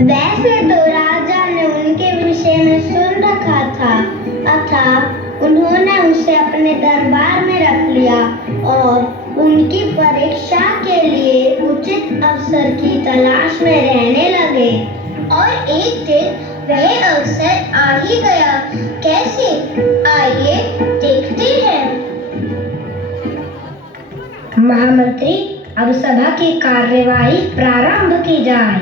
वैसे तो राजा ने उनके विषय में सुन रखा था अतः उन्होंने उसे अपने दरबार में रख लिया और उनकी परीक्षा के लिए उचित अवसर की तलाश में रहने लगे। और एक दिन वह अवसर आ ही गया। कैसे? आइए देखते हैं। महामंत्री, अब सभा की कार्यवाही प्रारंभ की जाए।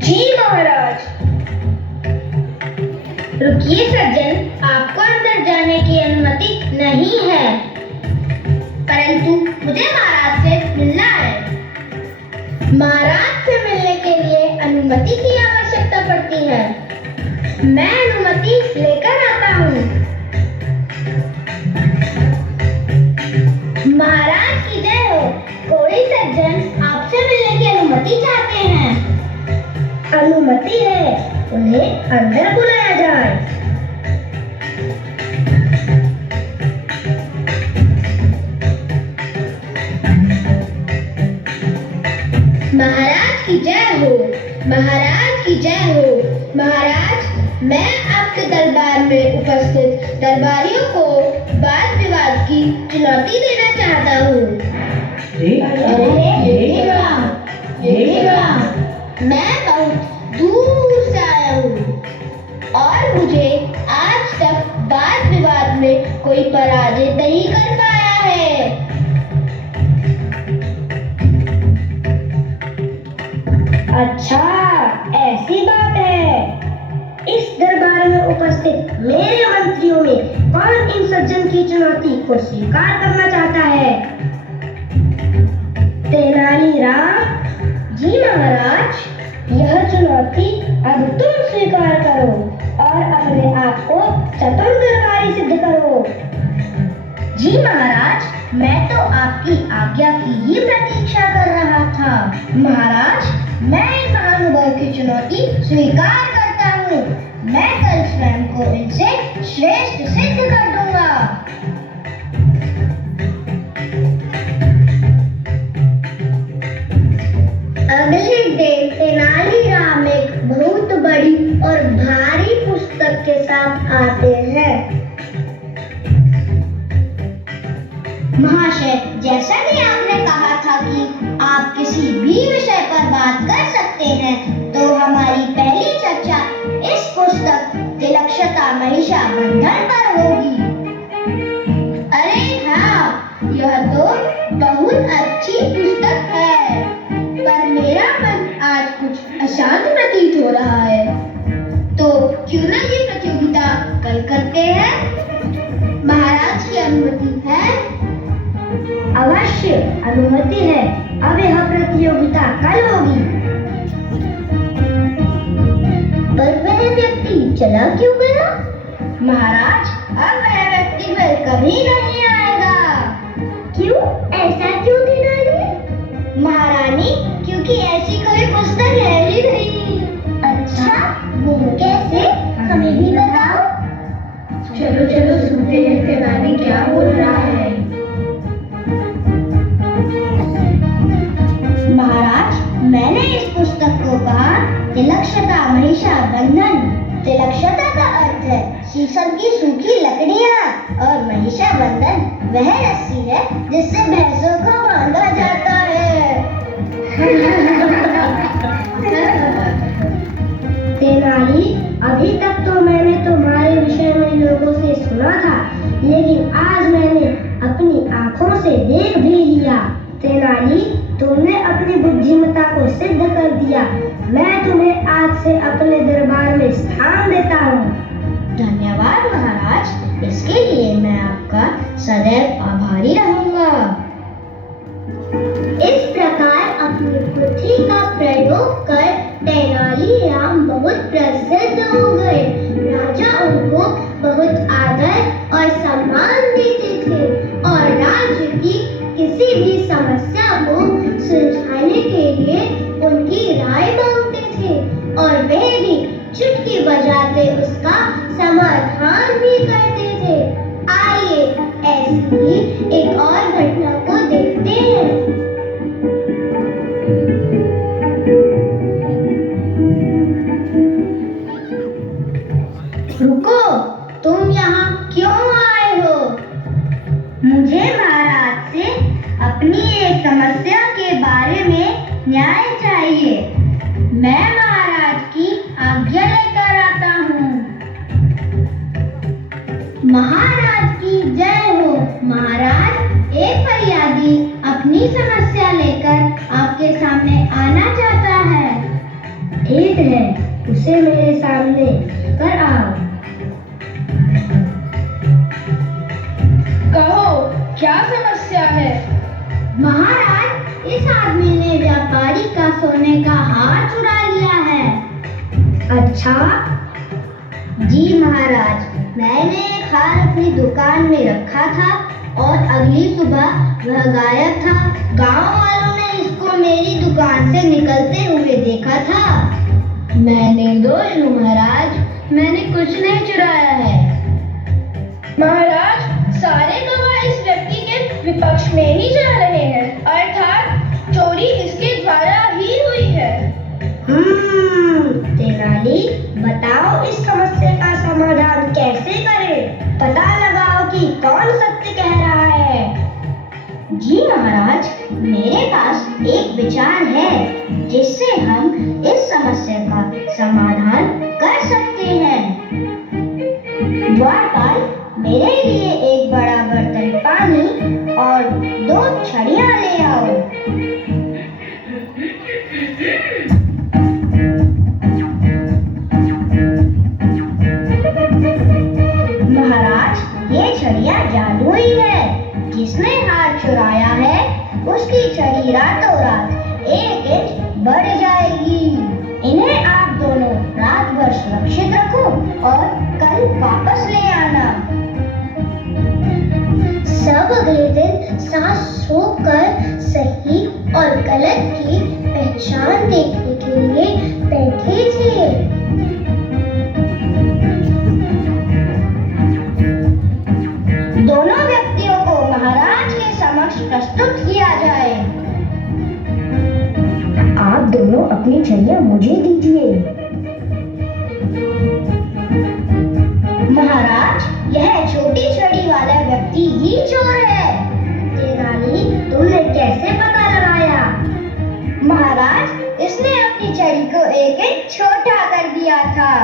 जी महाराज। रुकिए सज्जन, आपको अंदर जाने की अनुमति नहीं है, परंतु मुझे महाराज से मिलना है। महाराज से मिलने के लिए अनुमति की आवश्यकता पड़ती है। मैं अनुमति लेकर आता हूँ। महाराज की जय हो। कोई सज्जन आपसे मिलने की अनुमति चाहते हैं। अनुमति है, उन्हें अंदर बुलाया जाए। महाराज की जय हो। महाराज की जय हो। महाराज, मैं आपके दरबार में उपस्थित दरबारियों को वाद विवाद की चुनौती देना चाहता हूँ। मैं बहुत दूर से आया हूँ और मुझे आज तक वाद विवाद में कोई पराजित नहीं कर पाया है। अच्छा, ऐसी बात है। इस दरबार में उपस्थित मेरे मंत्रियों में कौन इन सज्जन की चुनौती को स्वीकार करना चाहता है? तेनालीराम। जी महाराज, यह चुनौती अब तुम स्वीकार करो और अपने आप को चतुर दरबारी सिद्ध करो। जी महाराज, मैं तो आपकी आज्ञा की ही प्रतीक्षा कर रहा था। महाराज, मैं इस महानुभव की चुनौती स्वीकार करता हूँ। मैं कल स्वयं को इनसे श्रेष्ठ सिद्ध कर दूंगा। अगले दिन तेनालीराम एक बहुत बड़ी और भारी पुस्तक के साथ आते हैं। महाशय, जैसा कि आपने कहा था कि आप किसी भी विषय पर बात कर सकते हैं, तो हमारी पहली चर्चा इस पुस्तक तिलक्षता महिषाबंधन पर होगी। अरे हाँ, यह तो बहुत अच्छी पुस्तक है, पर मेरा मन आज कुछ अशांत प्रतीत हो रहा है। तो क्यों न ये प्रतियोगिता कल करते हैं? महाराज की अनुमति है? अवश्य अनुमति है। अब यह प्रतियोगिता कल होगी। पर वह व्यक्ति चला क्यों गया? महाराज, अब वह व्यक्ति फिर कभी नहीं आएगा। क्यों? ऐसा क्यों तेनाली? महारानी, क्योंकि ऐसी कोई पुस्तक है ही नहीं। अच्छा, वो कैसे? हमें भी बताओ। चलो चलो सुनते हैं तेनाली क्या बोल रहा है। महाराज, मैंने इस पुस्तक को पढ़ा। तिलक्षता महिषाबंधन। तिलक्षता का अर्थ है शीशम की सूखी लकड़ियाँ और महिषाबंधन वह रस्सी है जिससे भैंसों को बांधा जाता है। तेनाली, अभी तक तो मैंने तुम्हारे विषय में लोगों से सुना था, लेकिन आज मैंने अपनी आंखों से देख भी लिया। तेनाली, तुमने अपनी बुद्धिमत्ता को सिद्ध कर दिया। मैं तुम्हें आज से अपने दरबार में स्थान देता हूँ। धन्यवाद महाराज, इसके लिए मैं आपका सदैव आभारी रहूंगा। इस प्रकार अपनी बुद्धि का प्रयोग कर तेनालीराम इसका समाधान भी करते थे। आइए ऐसी ही एक और घटना को देखते हैं। रुको, तुम यहाँ क्यों आए हो? मुझे महाराज से अपनी एक समस्या के बारे में न्याय चाहिए। मैं महाराज की आज्ञा लेकर आता हूँ। महाराज की जय हो। महाराज, एक फरियादी अपनी समस्या लेकर आपके सामने आना चाहता है। ठीक है, उसे मेरे सामने कर आओ। कहो, क्या समस्या है? महाराज, इस आदमी ने व्यापारी का सोने का हार चुरा लिया है। अच्छा? जी महाराज, मैंने एक हार अपनी दुकान में रखा था और अगली सुबह वह गायब था। गांव वालों ने इसको मेरी दुकान से निकलते हुए देखा था। मैं निर्दोष हूँ महाराज, मैंने कुछ नहीं चुराया है। महाराज, सारे गवाह इस व्यक्ति के विपक्ष में ही जा रहे हैं, अर्थात चोरी इसके द्वारा ही हुई है। तेनाली, बताओ इस समस्या का समाधान कैसे करें? पता लगाओ कि कौन सत्य कह रहा है। जी महाराज, मेरे पास एक विचार है जिससे हम इस समस्या का समाधान कर सकते हैं। द्वारपाल, मेरे लिए एक बड़ा बर्तन पानी और 2 छड़ियां ले आओ। महाराज, ये छड़ियां जादुई है। जिसने हार चुराया है उसकी छड़ी रातों रात 1 इंच बढ़ जाएगी। इन्हें आप दोनों रात भर सुरक्षित रखो और कल वापस ले आना। सब अगले दिन सांस सोकर सही और गलत की पहचान देखने के लिए बैठे थे। दोनों व्यक्तियों को महाराज के समक्ष प्रस्तुत किया जाए। आप दोनों अपनी छड़ियां मुझे दीजिए। महाराज, यह छोटी छड़ी वाला व्यक्ति ही चोर है। तेनाली, तुमने कैसे पता लगाया? महाराज, इसने अपनी छड़ी को 1 इंच छोटा कर दिया था,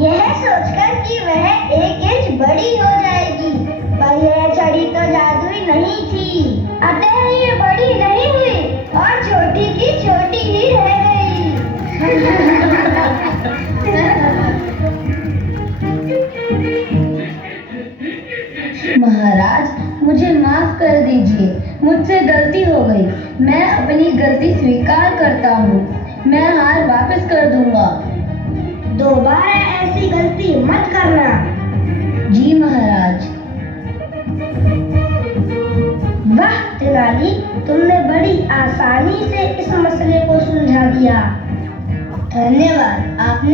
यह सोचकर कि वह 1 इंच बड़ी हो जाएगी, पर यह छड़ी तो जादुई नहीं थी, अतः ये बड़ी नहीं हुई और छोटी की छोटी ही रह गई। महाराज, मुझे माफ कर दीजिए, मुझसे गलती हो गई। मैं अपनी गलती स्वीकार करता हूँ। मैं हार वापस कर दूंगा। दोबारा ऐसी गलती मत करना। जी महाराज। वाह तेनाली, तुमने बड़ी आसानी से इस मसले को सुलझा दिया। धन्यवाद, आपने